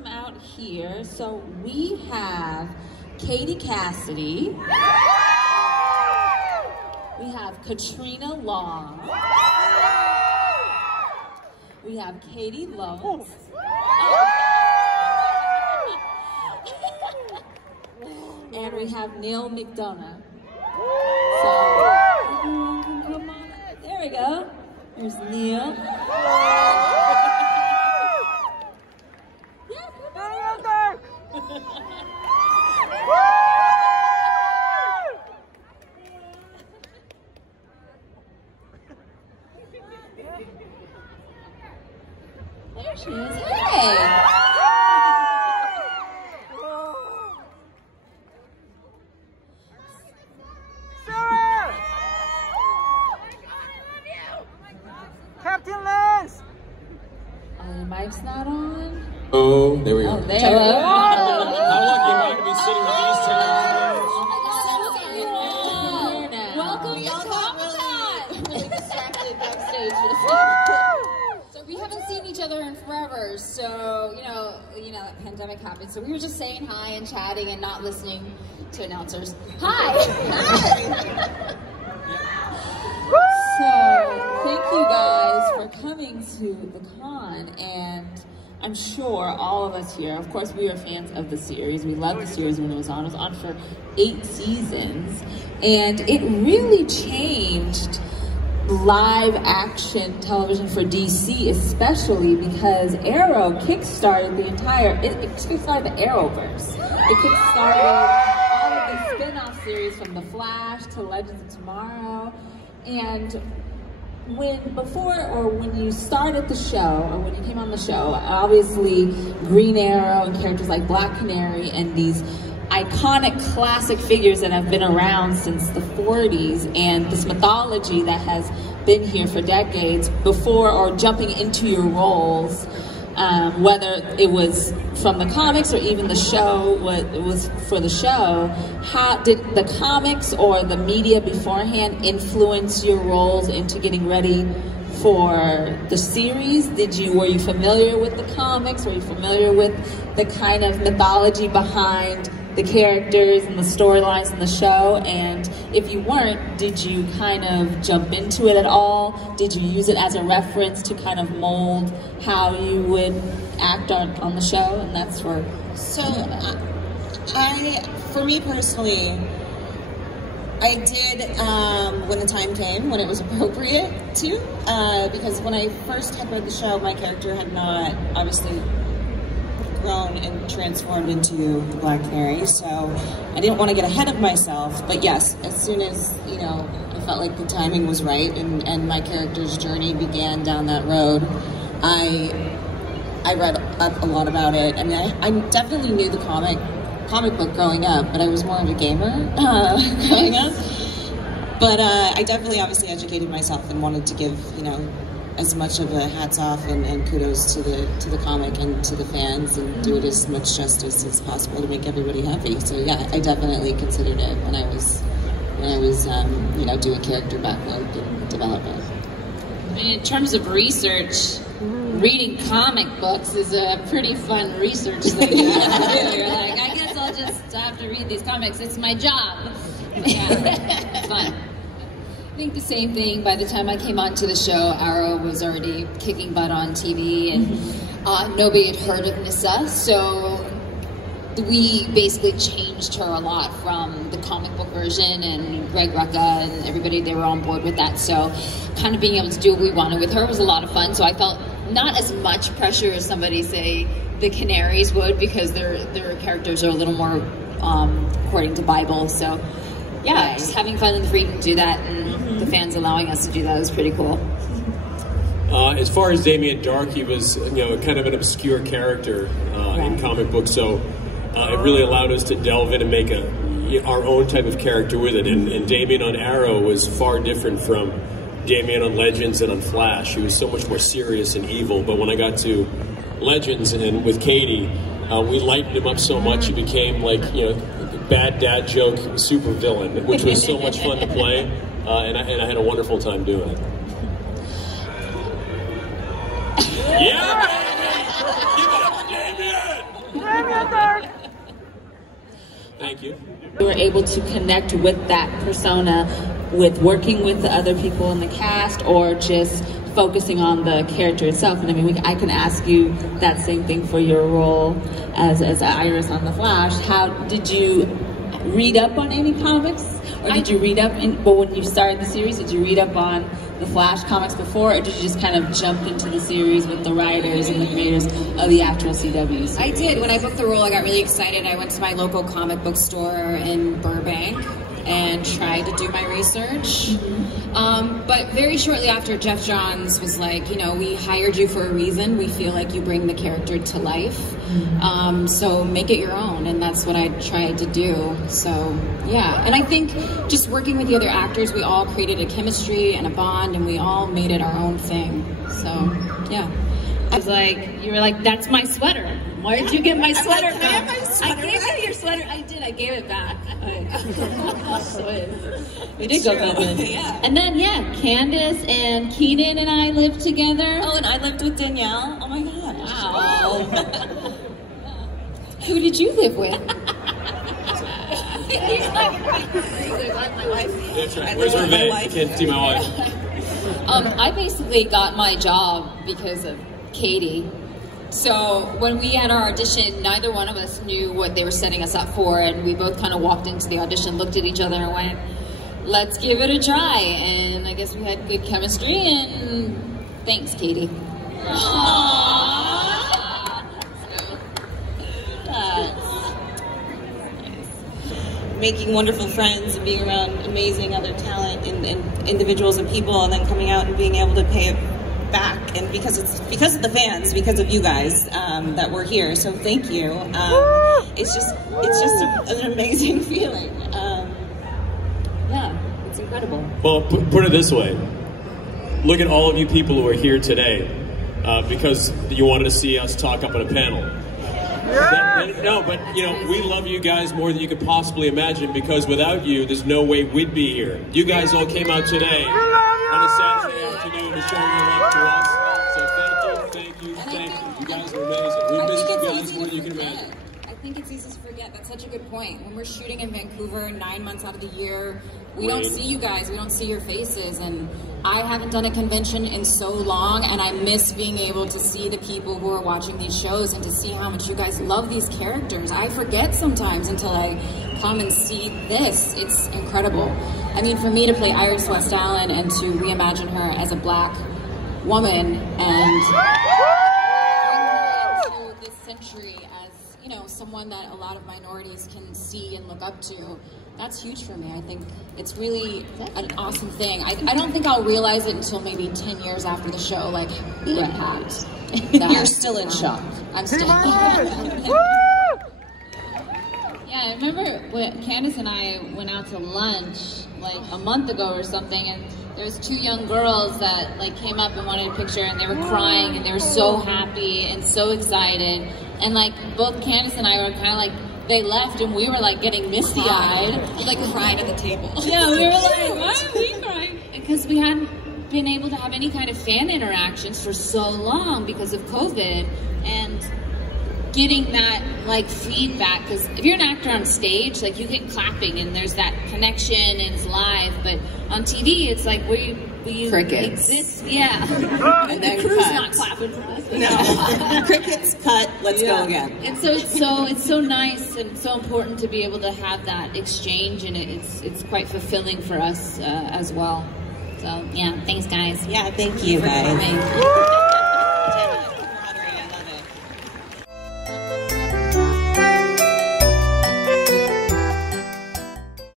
come out here. So we have Cassidy. We have Catrina Lotz. We have Caity Lotz. And we have Neal McDonough. So, come on. There we go. There's Neal. There she is. Hey! Captain Lance! Oh, your mic's not on? Oh, there we go. Oh, there. Hello. How lucky am I to be sitting with these two? Welcome to really distracted backstage. So we haven't seen each other in forever. So you know, that pandemic happened. So we were just saying hi and chatting and not listening to announcers. Hi. Hi. So, thank you guys for coming to the con, and I'm sure all of us here, of course, we are fans of the series. We loved the series when it was on. It was on for 8 seasons, and it really changed live action television for DC, especially because Arrow kickstarted the kickstarted the Arrowverse. It kickstarted all of the spin-off series from The Flash to Legends of Tomorrow. And when you started the show, or when you came on the show, obviously Green Arrow and characters like Black Canary and these iconic classic figures that have been around since the 40s, and this mythology that has been here for decades before or jumping into your roles, whether it was from the comics or even the show, what it was for the show. How did the comics or the media beforehand influence your roles into getting ready for the series? Were you familiar with the comics? Were you familiar with the kind of mythology behind the characters and the storylines in the show? And if you weren't, did you kind of jump into it at all? Did you use it as a reference to kind of mold how you would act on the show? And that's for... So, for me personally, I did when the time came, when it was appropriate to, because when I first had read the show, my character had not obviously grown and transformed into the Black Canary, so I didn't want to get ahead of myself. But yes, as soon as, I felt like the timing was right and my character's journey began down that road, I read up a lot about it. I mean, I definitely knew the comic book growing up, but I was more of a gamer growing up. But I definitely obviously educated myself and wanted to give, as much of a hats off and kudos to the comic and to the fans, and do it as much justice as possible to make everybody happy. So yeah, I definitely considered it when I was doing character backwork and development. I mean, in terms of research, reading comic books is a pretty fun research thing to do. You're like, I guess I'll just have to read these comics. It's my job. Yeah, it's fun. I think the same thing. By the time I came onto the show, Arrow was already kicking butt on TV, and nobody had heard of Nyssa, so we basically changed her a lot from the comic book version, and Greg Rucka and everybody, they were on board with that. So kind of being able to do what we wanted with her was a lot of fun. So I felt not as much pressure as somebody, say, the Canaries would, because their characters are a little more according to Bible. So yeah, just having fun and the freedom to do that, and the fans allowing us to do that was pretty cool. As far as Damien Darhk, he was kind of an obscure character in comic books, so it really allowed us to delve in and make our own type of character with it. And Damien on Arrow was far different from Damien on Legends and on Flash. He was so much more serious and evil. But when I got to Legends and with Caity, we lightened him up so much he became like bad dad joke super villain, which was so much fun to play, and I had a wonderful time doing it. Yeah, baby! Damien, Darhk. Thank you. You were able to connect with that persona with working with the other people in the cast, or just focusing on the character itself? And I mean, I can ask you that same thing for your role as Iris on The Flash. How did you read up on any comics? Or did you read up, when you started the series, did you read up on the Flash comics before, or did you just kind of jump into the series with the writers and the creators of the actual CWs? I did. When I booked the role, I got really excited. I went to my local comic book store in Burbank and tried to do my research. But very shortly after, Jeff Johns was like, you know, we hired you for a reason. We feel like you bring the character to life. So make it your own. And that's what I tried to do. So, yeah. And I think just working with the other actors, we all created a chemistry and a bond, and we all made it our own thing. So, yeah. I was like, you were like, that's my sweater. Where did you get my sweater from? I gave you your sweater. I did. I gave it back. We did go golden. Yeah. And then, yeah, Candice and Keenan and I lived together. Oh, and I lived with Danielle. Oh my God. Wow. Who did you live with? My wife. That's right. Where's her vet? I can't see my wife. I basically got my job because of Caity. So when we had our audition, neither one of us knew what they were setting us up for, and we both kind of walked into the audition, looked at each other and went, let's give it a try. And I guess we had good chemistry, and thanks, Caity. Making wonderful friends and being around amazing other talent and individuals and people, and then coming out and being able to pay it back, and because of the fans, because of you guys that we're here. So thank you. It's just an amazing feeling. Yeah, it's incredible. Well, put it this way. Look at all of you people who are here today because you wanted to see us talk up on a panel. No, but you know, we love you guys more than you could possibly imagine, because without you, there's no way we'd be here. You guys all came out today on a Saturday afternoon to show your love to us. So thank you. You guys are amazing. We missed you guys more than you can imagine. I think it's easy to forget. That's such a good point. When we're shooting in Vancouver 9 months out of the year, we don't see you guys. We don't see your faces. And I haven't done a convention in so long, and I miss being able to see the people who are watching these shows and to see how much you guys love these characters. I forget sometimes until I come and see this. It's incredible. I mean, for me to play Iris West Allen and to reimagine her as a Black woman and bring her into this century as, you know, someone that a lot of minorities can see and look up to, that's huge for me. I think it's really an awesome thing. I don't think I'll realize it until maybe 10 years after the show, like, the impact. You're still in shock. I'm still in shock. Yeah, I remember when Candice and I went out to lunch like a month ago or something, and there was 2 young girls that like came up and wanted a picture, and they were crying and they were so happy and so excited, and like both Candice and I were kind of like, they left and we were like getting misty-eyed, like crying at the table. Yeah, we were like, why are we crying? Because we hadn't been able to have any kind of fan interactions for so long because of COVID, and getting that like feedback, because if you're an actor on stage, like you get clapping and there's that connection and it's live, but on TV it's like we crickets exist, yeah. And then the crew's cut. not clapping for us. No, crickets, cut, let's go again. And so it's so nice and so important to be able to have that exchange, and it's quite fulfilling for us as well. So yeah, thanks guys. Yeah, thank you guys.